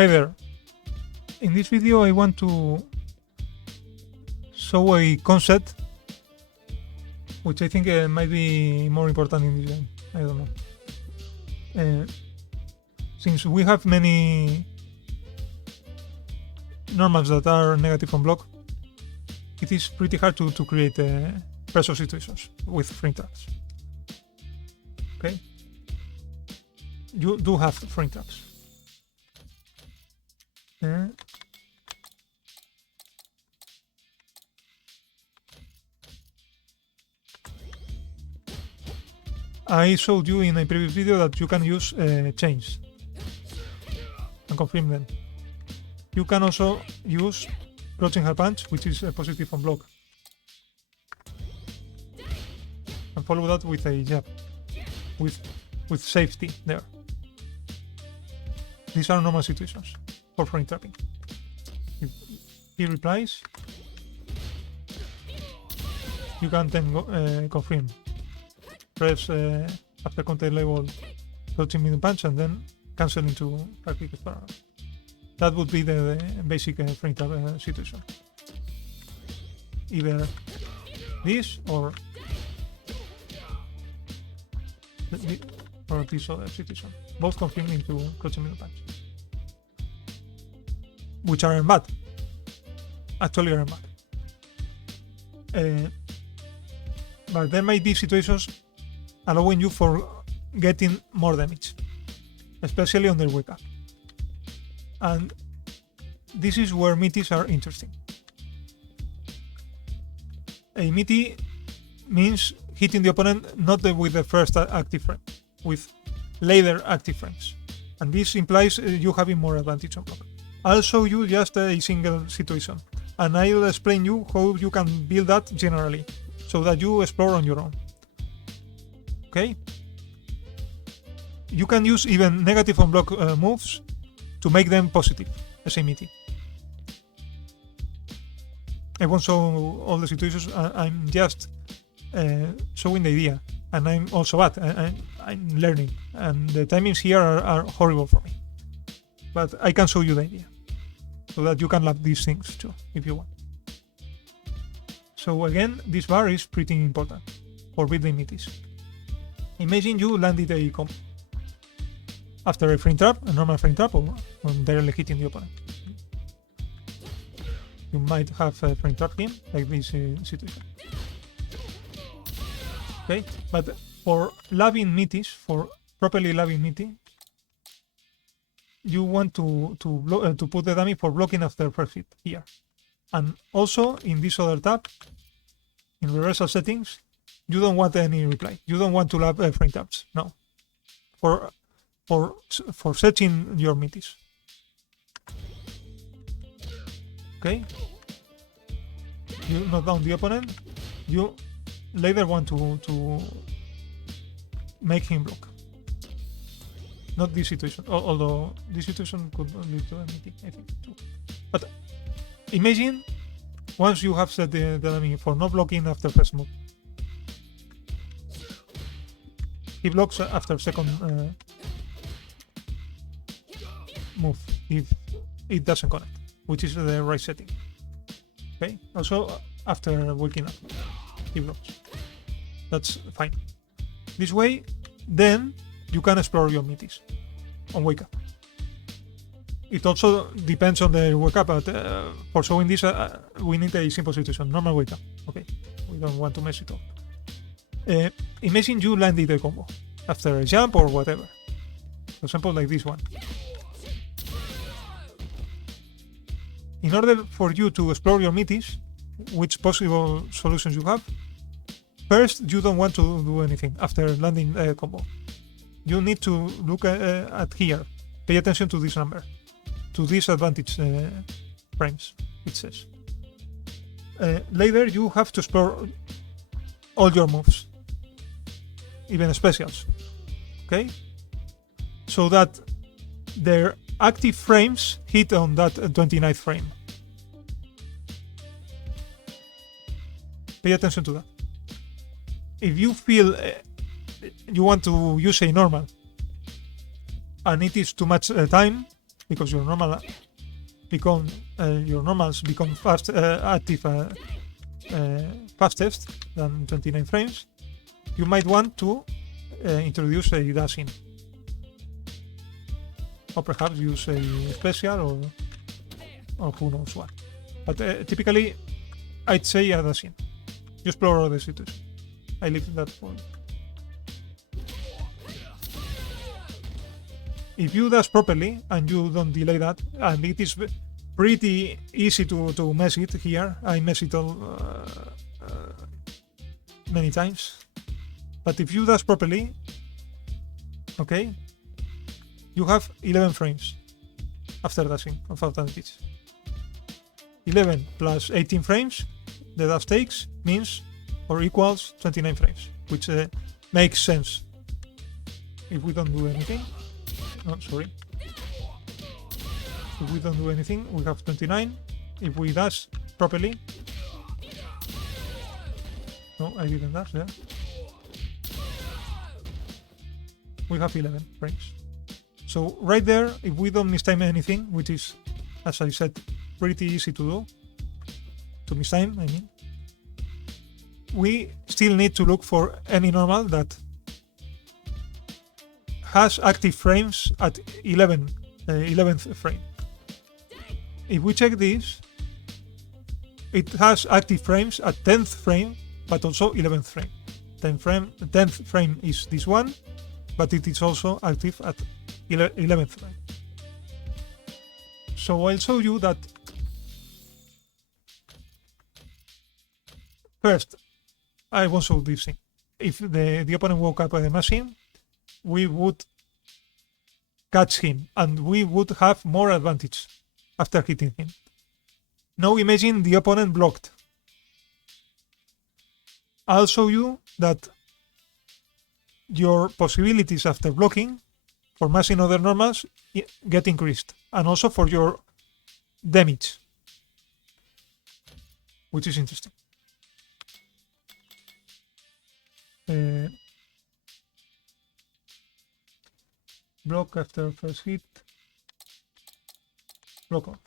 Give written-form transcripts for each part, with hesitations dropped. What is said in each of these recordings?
Hi there. In this video I want to show a concept which I think might be more important in this game. I don't know. Since we have many normals that are negative on block, it is pretty hard to create pressure situations with frame traps. Okay? You do have frame traps. I showed you in a previous video that you can use chains and confirm them. You can also use crouching hard punch, which is positive on block, and follow that with a jab, with safety there. These are normal situations for frame trapping. If he replies, you can then confirm. Press after contact level crouching middle punch and then cancel into right click spiral. That would be the basic frame trap situation. Either this or this other situation. Both confirm into crouching middle punch, which aren't bad. Actually aren't bad. But there might be situations allowing you for getting more damage, especially on the wake up. And this is where meaties are interesting. A meaty means hitting the opponent not with the first active frame, with later active frames. And this implies you having more advantage on block. I'll show you just a single situation, and I'll explain you how you can build that generally, so that you explore on your own. Okay? You can use even negative on block moves to make them positive as a meaty. I won't show all the situations, I'm just showing the idea, and I'm also bad, I'm learning, and the timings here are horrible for me. But I can show you the idea, so that you can love these things too, if you want. So again, this bar is pretty important for building meaties. Imagine you landed a combo after a frame trap, a normal frame trap, or directly hitting the opponent. You might have a frame trap game like this situation. Okay, but for loving meaties, for properly loving meaty, you want to put the dummy for blocking after first hit here, and also in this other tab, in reversal settings, you don't want any reply. You don't want to love frame traps. No, for setting your meaties. Okay, you knock down the opponent. You later want to make him block. Not this situation, although this situation could lead to a meaty, I think too. But imagine once you have set the enemy for not blocking after first move. He blocks after second move if it doesn't connect, which is the right setting. Okay, also after waking up, he blocks. That's fine. This way, then you can explore your meaties on wake up. It also depends on the wake up, but for showing this, we need a simple situation, normal wake up. Okay, we don't want to mess it up. Imagine you landed a combo after a jump or whatever. For example, like this one. In order for you to explore your meaties, which possible solutions you have, first, you don't want to do anything after landing a combo. You need to look at here. Pay attention to this number, to these advantage frames, it says. Later, you have to explore all your moves, even specials, okay? So that their active frames hit on that 29th frame. Pay attention to that. If you feel you want to use a normal and it is too much time, because your normals become active fastest than 29 frames, you might want to introduce a dashing, or perhaps use a special or who knows what. But typically, I'd say a dashing. You explore other situations. I leave that for you. If you dash properly and you don't delay that, and it is pretty easy to mess it here. I mess it all many times. But if you dash properly, okay, you have 11 frames after dashing of advantage. 11 plus 18 frames the dash takes means or equals 29 frames, which makes sense. If we don't do anything, if we don't do anything, we have 29. If we dash properly, no, I didn't dash there. We have 11 frames. So right there, if we don't mistime anything, which is, as I said, pretty easy to do, to mistime, I mean, we still need to look for any normal that has active frames at 11th frame. If we check this, it has active frames at 10th frame, but also 11th frame. 10th frame is this one, but it is also active at 11th frame. So I'll show you that first. I won't show this thing. If the opponent woke up the machine, we would catch him and we would have more advantage after hitting him. Now imagine the opponent blocked. I'll show you that your possibilities after blocking for mashing other normals get increased, and also for your damage, which is interesting. Block after first hit. Block off.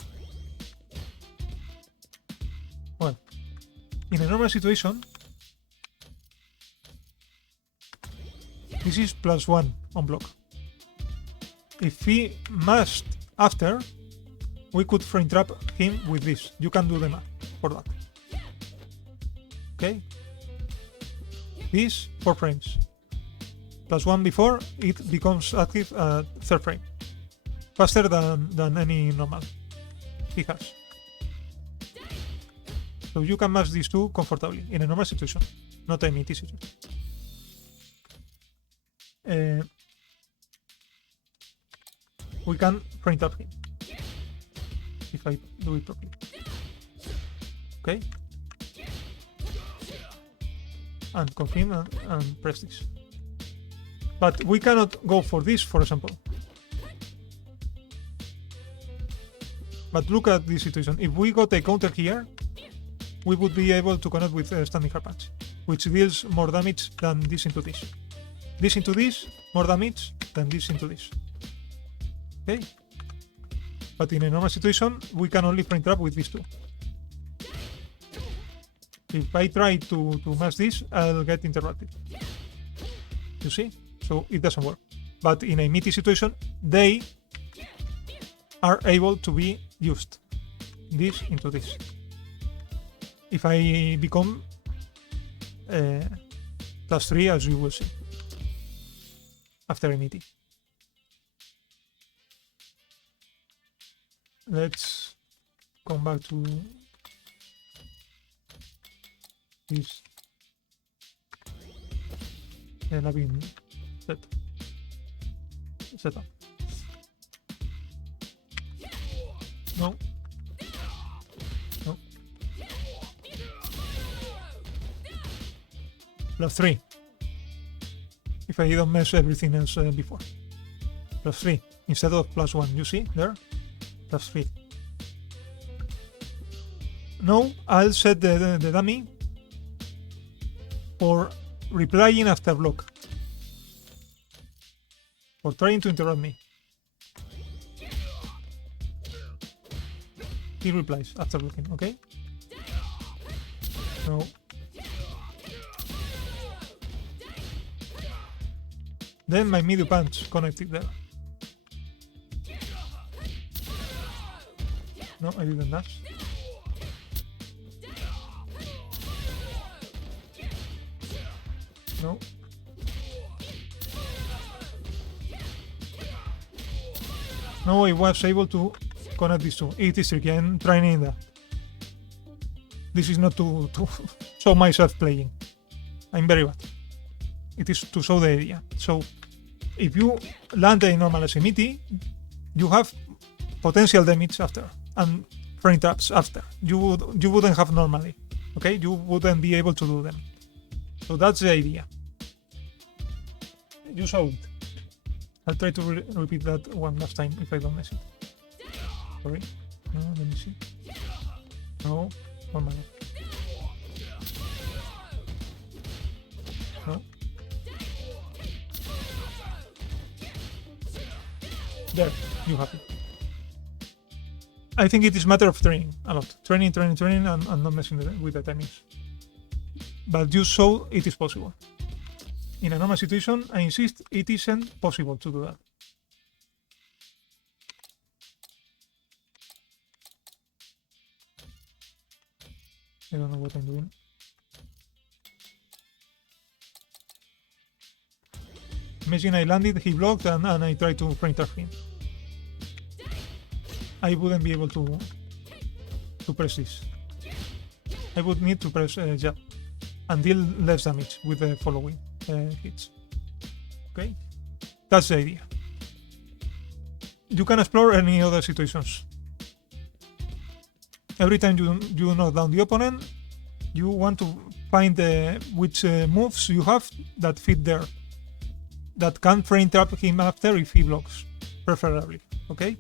Well, in a normal situation, this is +1 on block. If he mashed after, we could frame trap him with this. You can do the math for that. Okay? This 4 frames. +1 before, it becomes active at 3rd frame. Faster than any normal he has. So you can match these two comfortably in a normal situation, not a meaty situation. We can frame trap him if I do it properly. Okay? And confirm and press this. But we cannot go for this, for example. But look at this situation. If we got a counter here, we would be able to connect with standing hard punch, which deals more damage than this into this. This into this, more damage than this into this. Okay? But in a normal situation, we can only frame trap with these two. If I try to mash this, I'll get interrupted. You see? So it doesn't work. But in a meaty situation, they are able to be used. This into this. If I become +3, as you will see, after a meaty. Let's come back to this Labin setup. No. No. +3. If I don't mess everything else before. +3 instead of +1. You see there? +3. Now I'll set the dummy for replying after block, for trying to interrupt me. He replies after looking, okay? No. Then my middle punch connected there. No, I didn't dash. No. No, I was able to connect these two. It is tricky. I'm trying that. This is not to show myself playing. I'm very bad. It is to show the idea. So, if you land a normal SMET, you have potential damage after and frame traps after. You wouldn't have normally. Okay, you wouldn't be able to do them. So that's the idea. You saw it. I'll try to repeat that one last time if I don't miss it. Sorry. No, let me see. No, 1 minute. No. There, you have it. I think it is matter of training a lot. Training, and not messing with the timings. But you saw it is possible. In a normal situation, I insist, it isn't possible to do that. I don't know what I'm doing. Imagine I landed, he blocked, and I tried to frame trap him. I wouldn't be able to press this. I would need to press jab and deal less damage with the following hits. Okay, that's the idea. You can explore any other situations. Every time you knock down the opponent, you want to find which moves you have that fit there, that can frame trap him after if he blocks, preferably. Okay.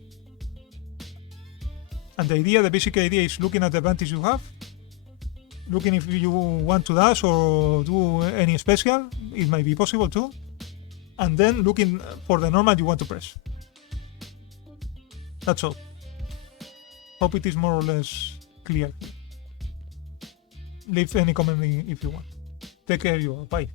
And the basic idea is looking at the advantage you have, looking if you want to dash or do any special, it might be possible too, and then looking for the normal you want to press. That's all. Hope it is more or less clear. Leave any comment if you want. Take care, you all. Bye.